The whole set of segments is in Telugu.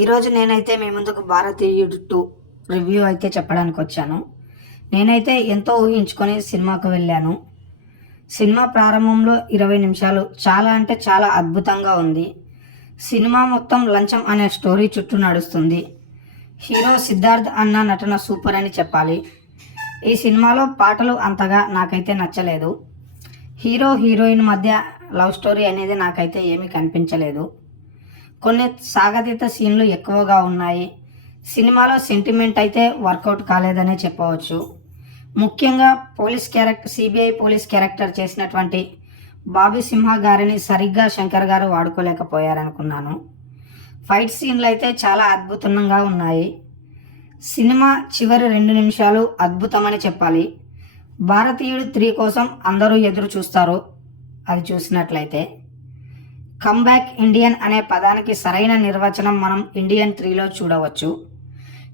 ఈరోజు నేనైతే మీ ముందుకు భారతీయుడు 2 రివ్యూ అయితే చెప్పడానికి వచ్చాను. నేనైతే ఎంతో ఊహించుకొని సినిమాకు వెళ్ళాను. సినిమా ప్రారంభంలో 20 నిమిషాలు చాలా అంటే చాలా అద్భుతంగా ఉంది. సినిమా మొత్తం లంచం అనే స్టోరీ చుట్టూ నడుస్తుంది. హీరో సిద్ధార్థ్ అన్న నటన సూపర్ అని చెప్పాలి. ఈ సినిమాలో పాటలు అంతగా నాకైతే నచ్చలేదు. హీరో హీరోయిన్ మధ్య లవ్ స్టోరీ అనేది నాకైతే ఏమీ కనిపించలేదు. కొన్ని సాగతీత సీన్లు ఎక్కువగా ఉన్నాయి. సినిమాలో సెంటిమెంట్ అయితే వర్కౌట్ కాలేదనే చెప్పవచ్చు. ముఖ్యంగా సిబిఐ పోలీస్ క్యారెక్టర్ చేసినటువంటి బాబీ సింహ గారిని సరిగ్గా శంకర్ గారు వాడుకోలేకపోయారనుకున్నాను. ఫైట్ సీన్లు అయితే చాలా అద్భుతంగా ఉన్నాయి. సినిమా చివరి 2 నిమిషాలు అద్భుతమని చెప్పాలి. భారతీయుడు 3 కోసం అందరూ ఎదురు చూస్తారు. అది చూసినట్లయితే కమ్బ్యాక్ ఇండియన్ అనే పదానికి సరైన నిర్వచనం మనం ఇండియన్ 3లో చూడవచ్చు.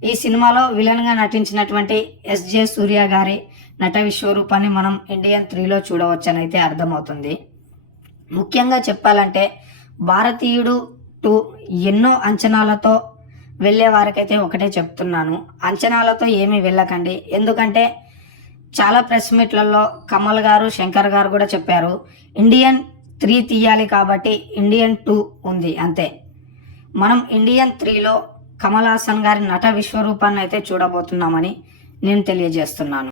ఈ సినిమాలో విలన్గా నటించినటువంటి ఎస్జే సూర్య గారి నట విశ్వరూపాన్ని మనం ఇండియన్ 3లో చూడవచ్చని అయితే అర్థమవుతుంది. ముఖ్యంగా చెప్పాలంటే భారతీయుడు 2 ఎన్నో అంచనాలతో వెళ్ళే వారికైతే ఒకటే చెప్తున్నాను, అంచనాలతో ఏమీ వెళ్ళకండి. ఎందుకంటే చాలా ప్రెస్ మీట్లలో కమల్ గారు శంకర్ గారు కూడా చెప్పారు, ఇండియన్ 3 తీయాలి కాబట్టి ఇండియన్ 2 ఉంది అంతే. మనం ఇండియన్ 3లో కమల్ హాసన్ గారి నట విశ్వరూపాన్ని అయితే చూడబోతున్నామని నేను తెలియజేస్తున్నాను.